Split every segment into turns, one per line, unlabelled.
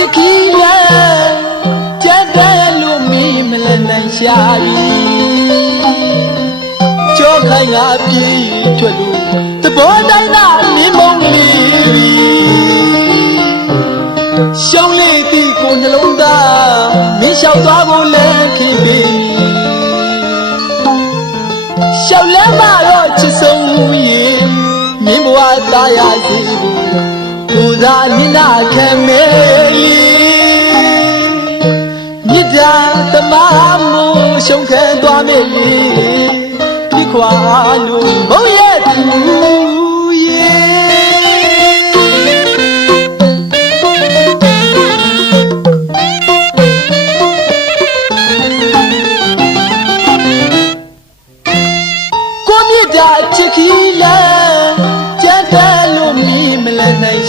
ချစ်ခင်ရဲ့ကြက်တယ်လို့မင်းမလဲနိုင်ရှာ၏ကြောခိုင်ငါပြေးထွက်လို့တဘောတိုင်းသာမင်းမုံလေးရှောင်းလေးတီကိုနှလုံးသားမင်းလျှောက်သွားဖို့လဲခင်ပြီရှောက်လဲမှာတော့ချစ်ဆုံးရေမင်းဘဝตายရစီဘူး သူသာနိနာခံမေလီမြစ်တာတမမှုရှုံးခဲသွားမေလီဒီခွာလို့ဘုံရဲ့သူ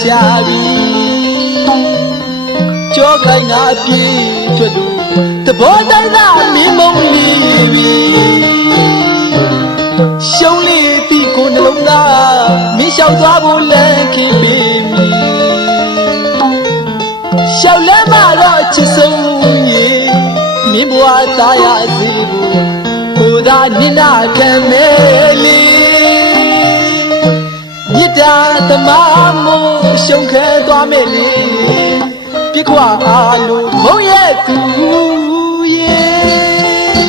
ရှာပြီကြောခိုင်ငါပြေးထွက်လို့တဘောတိုင်းသာမင်းမုံလီပြီရှုံးလေးတီကိုနှလုံးသားမင်းလျှောက်သွားဖို့လဲခင်ပြီရှောက်လဲမတော့ချစ်ဆုံးရင်မင်းဘဝသားရစီဘူးကိုသာနိနာခံမဲလီမြစ်တာသမားမို့ ရှုံးခဲသွားမဲလီပြစ်ခွာအားလုံးဘုံရဲ့သူရဲ့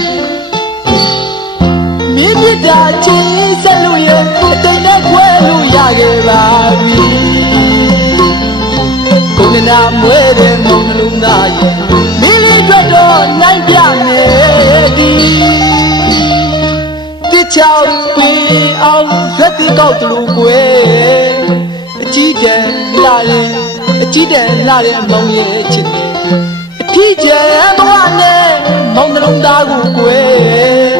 မြစ်မြစ်တာချင်းဆက်လို့ရဲ့အတိတ်နဲ့ခွဲလို့ရခဲ့ပါပြီကိုကနာမွဲတဲ့မုံနှလုံးသားရဲ့မီလီထွက်တော့နိုင်ပြမယ်ဒီတစ်ချောင်းပင်အောင်ရက်တိကောက်တလူကွယ်အ ကြီးတန်းလာရင်အကြီးတန်းလာတဲ့မောင်ရဲ့ချစ်တယ်အထီးကျန်ဘဝနဲ့မောင်နှလုံးသားကိုကွယ်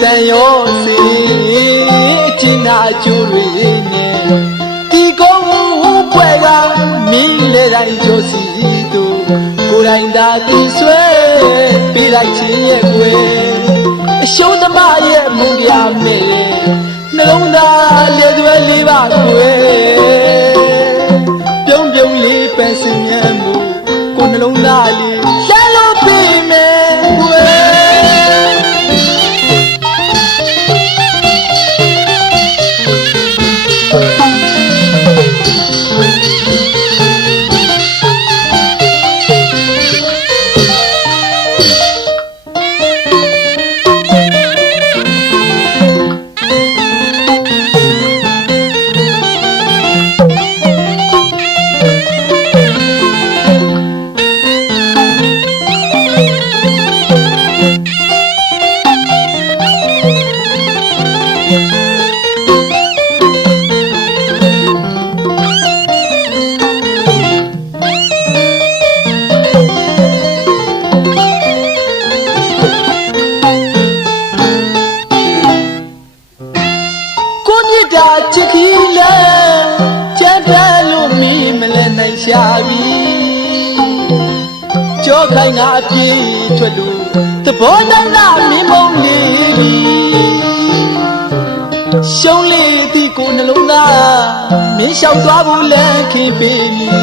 တန်ရောစီအချင်းနာကျိုးတွေနဲ့ဒီကုန်းပွဲကမင်းလေတိုင်းကြိုစီတို့ကိုယ်တိုင်သာသူဆွဲပေးလိုက်ခြင်းရဲ့ကွယ်အရှုံးသမားရဲ့မုန်းတရားမဲ့နှလုံးသားလေသွဲလေးပါကွယ် ကိုမြစ်တာချစ်ခီလဲကြက်တယ်လို့မီးမလဲနိုင်ရှာပြီကြောခိုင်ငါပြေးထွက်လို့သဘောတမ်းသာမင်းမုံလေးပြီ ရှုံးလေးဒီကိုနှလုံးသားမင်းလျှောက်သွားဖို့လဲခင်ပေးမည်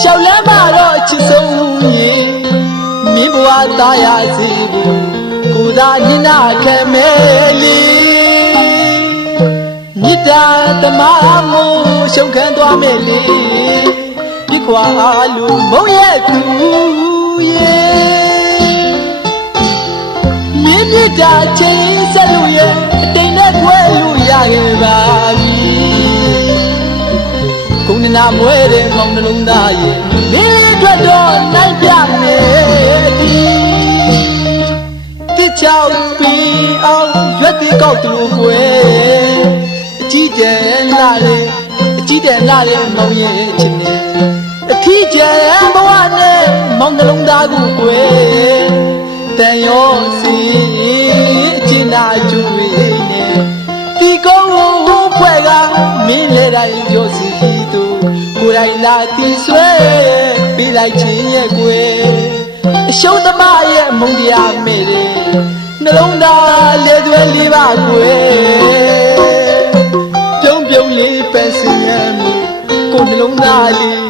ရှောက်လဲမှာတော့ချစ်ဆုံးရင်မင်းဘဝသားရစီဘူးကိုသာညနာခံမဲလီမြစ်တာတမမို့ရှုံခံသွားမဲလီပြခွာလူမုံရဲ့သူရဲ့ မြင့်မြတ်တာချင်းဆက်လို့ရဲ့အတိမ်နဲ့ခွဲလို့ရခဲ့ပါပြီကုန်းနာမွဲတဲ့မောင်နှလုံးသားရဲ့မင်းအတွက်တော့နိုင်ပြမယ်ဒီတစ်ချောင်းပင်အောင်ရွက်တိကောက်သူလို့ကွယ်အကြီးတန်းလာတယ်အကြီးတန်းလာတဲ့မောင်ရဲ့ချစ်နေအထီးကျန်ဘဝနဲ့မောင်နှလုံးသားကိုကွယ် တန်ရောစီအချင်းနာကျူတွေနဲ့ဒီကုန်းကိုဖွဲ့ကမင်းလေတိုင်းပြောစီသူကိုယ်တိုင်လာတီဆွဲပြီးလိုက်ခြင်းရဲ့ကွယ်အရှုံးသမားရဲ့မုန်းတရားမဲ့တယ်နှလုံးသားလေသွဲလေးပါကွယ်ပြုံးပြုံးလေးပဲစင်ရမှုကိုယ်နှလုံးသားလေး